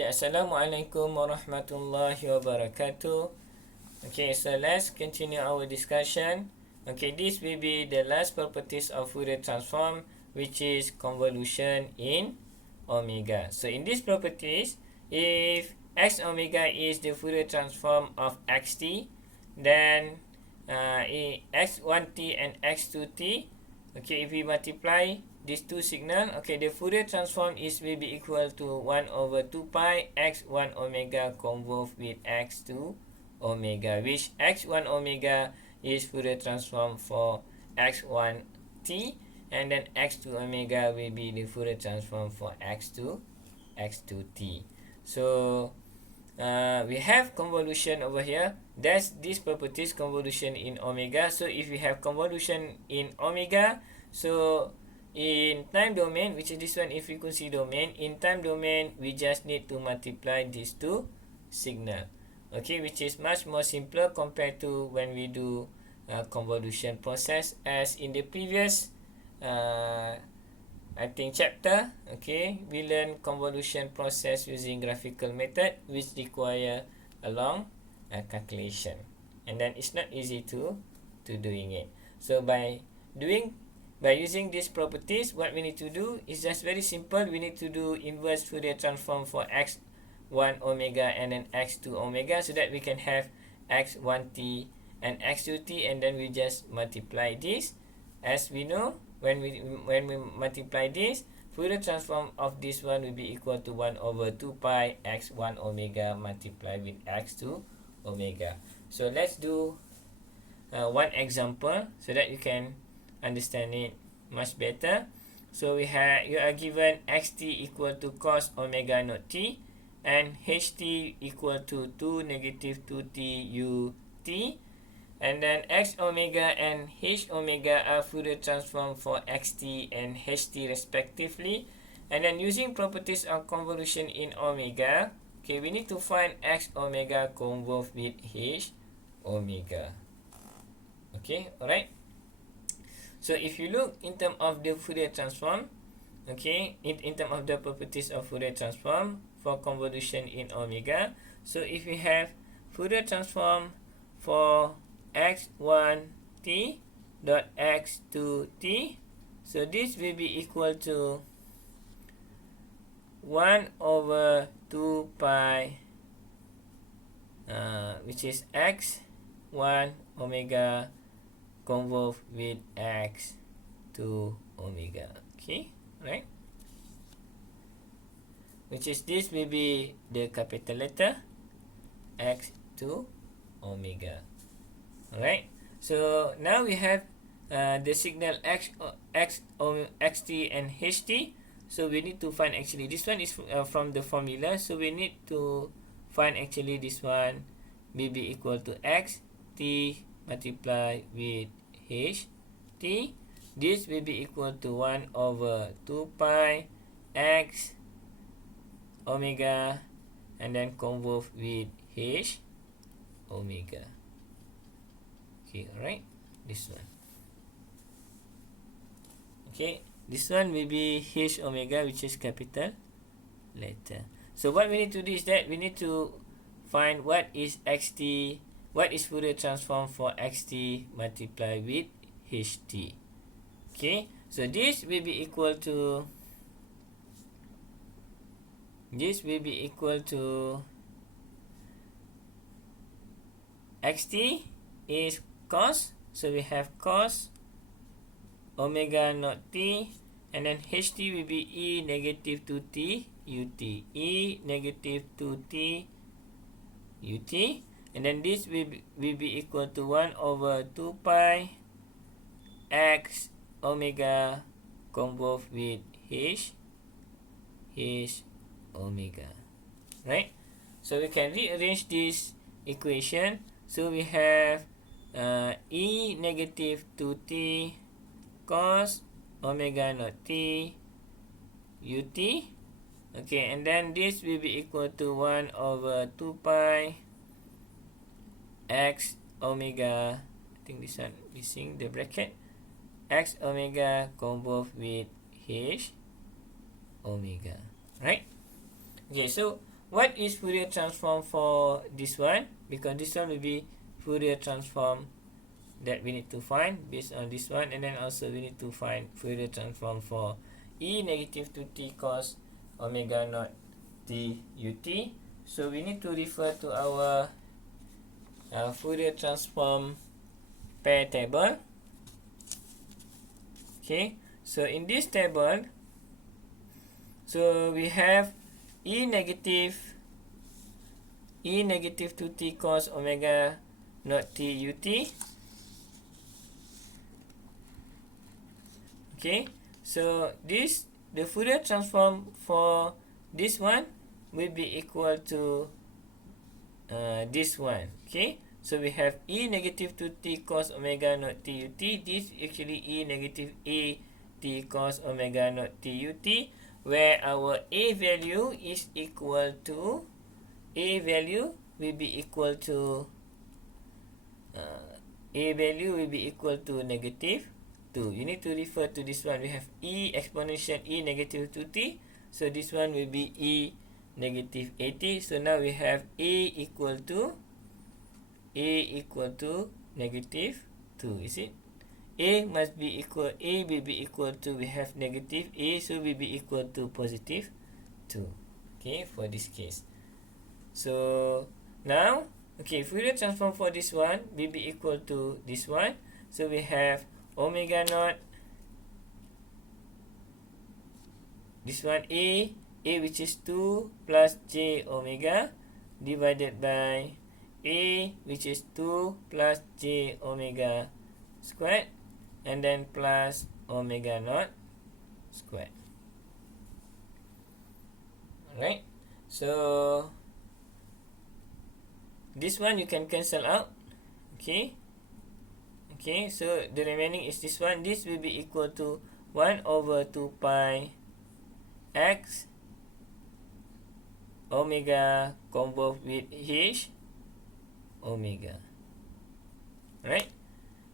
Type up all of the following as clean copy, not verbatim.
Okay, Assalamualaikum warahmatullahi wabarakatuh. Okay, so let's continue our discussion. Okay, this will be the last properties of Fourier transform, which is convolution in omega. So in these properties, if x omega is the Fourier transform of xt, then x1t and x2t, okay, if we multiply these two signal, okay, the Fourier transform will be equal to 1 over 2 pi x1 omega convolve with x2 omega, which x1 omega is Fourier transform for x1t, and then x2 omega will be the Fourier transform for x2t. So we have convolution over here. That's this properties convolution in omega. So if we have convolution in omega, so in time domain, which is this one in frequency domain, in time domain we just need to multiply these two signal, okay, which is much more simpler compared to when we do convolution process, as in the previous I think chapter, okay, we learn convolution process using graphical method, which require a long calculation, and then it's not easy to doing it. So by using these properties, what we need to do is just very simple. We need to do inverse Fourier transform for x1 omega and then x2 omega, so that we can have x1t and x2t, and then we just multiply this. As we know, when we multiply this, Fourier transform of this one will be equal to 1 over 2 pi x1 omega multiplied with x2 omega. So let's do one example so that you can understand it much better. So you are given xt equal to cos omega naught t and ht equal to 2 negative 2t ut, and then x omega and h omega are Fourier transform for xt and ht respectively. And then using properties of convolution in omega, okay, we need to find x omega convolve with h omega. Okay, alright. So if you look in terms of the Fourier transform, okay, in terms of the properties of Fourier transform for convolution in omega, so if we have Fourier transform for x1t dot x2t, so this will be equal to 1 over 2 pi which is x1 omega convolve with x2 omega, okay, right, which is this will be the capital letter x2 omega. Alright, so now we have the signal xt and ht. So we need to find, actually this one is from the formula, so we need to find actually this one will be equal to xt multiplied with ht. This will be equal to 1 over 2 pi x omega and then convolve with h omega. Okay, alright, this one. Okay, this one will be h omega, which is capital letter. So what we need to do is that we need to find what is xt, what is Fourier transform for xt multiplied with ht. Okay, so this will be equal to xt is cos, so we have cos omega naught t, and then ht will be e negative 2t ut, e negative 2t ut, and then this will be equal to 1 over 2 pi x omega convolve with h omega, right? So we can rearrange this equation. So we have e negative 2t cos omega naught t ut, okay, and then this will be equal to 1 over 2 pi x omega, I think this one missing the bracket, x omega convolve with h omega, right? Okay, so what is Fourier transform for this one? Because this one will be Fourier transform that we need to find based on this one, and then also we need to find Fourier transform for e negative 2t cos omega naught t ut. So we need to refer to our Fourier transform pair table. Okay, so in this table, so we have e negative 2t cos omega naught t ut. Okay, so this, the Fourier transform for this one will be equal to this one. Okay, so we have e negative 2t cos omega naught t ut. This actually e negative a t cos omega naught t ut, where our a value is equal to, a value will be equal to negative 2. You need to refer to this one. We have e exponential e negative 2t. So this one will be e negative 80. So now we have a equal to negative 2. Is it? A must be equal, a will be equal to, we have negative a, so will be equal to positive 2. Okay, for this case. So now, okay, Fourier transform for this one will be equal to this one. So we have omega naught, this one a which is 2 plus j omega divided by a which is 2 plus j omega squared, and then plus omega naught squared. Alright, so this one you can cancel out. Okay, so the remaining is this one. This will be equal to 1 over 2 pi x omega convolve with h omega. Right,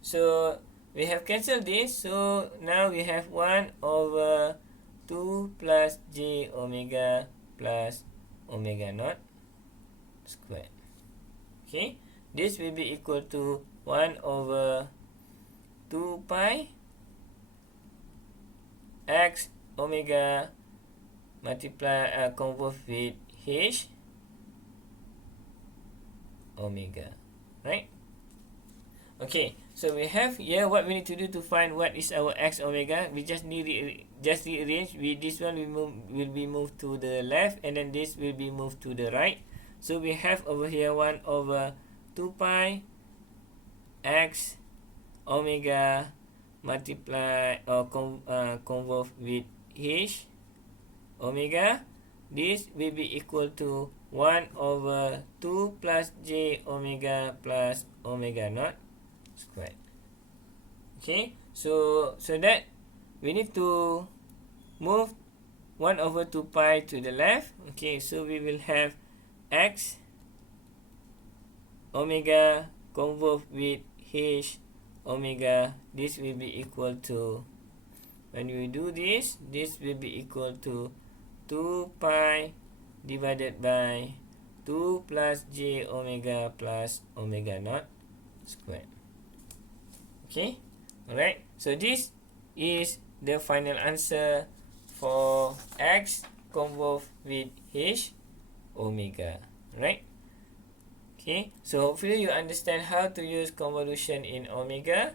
so we have cancelled this, so now we have 1 over 2 plus j omega plus omega naught squared. Okay, this will be equal to 1 over 2 pi x omega multiply convolve with h omega. Right? Okay, so we have here what we need to do to find what is our x omega. We just need rearrange. With this one will be moved to the left, and then this will be moved to the right. So we have over here 1 over 2 pi x omega multiply or convolve with h omega. This will be equal to 1 over 2 plus j omega plus omega naught squared. Okay, so that we need to move 1 over 2 pi to the left. Okay, so we will have x omega convolve with h omega. This will be equal to, when we do this, this will be equal to 2 pi divided by 2 plus j omega plus omega naught squared. Okay, alright, so this is the final answer for x convolve with h omega. Right? Okay, so hopefully you understand how to use convolution in omega,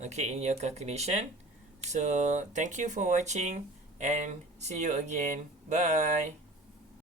okay, in your calculation. So thank you for watching, and see you again. Bye.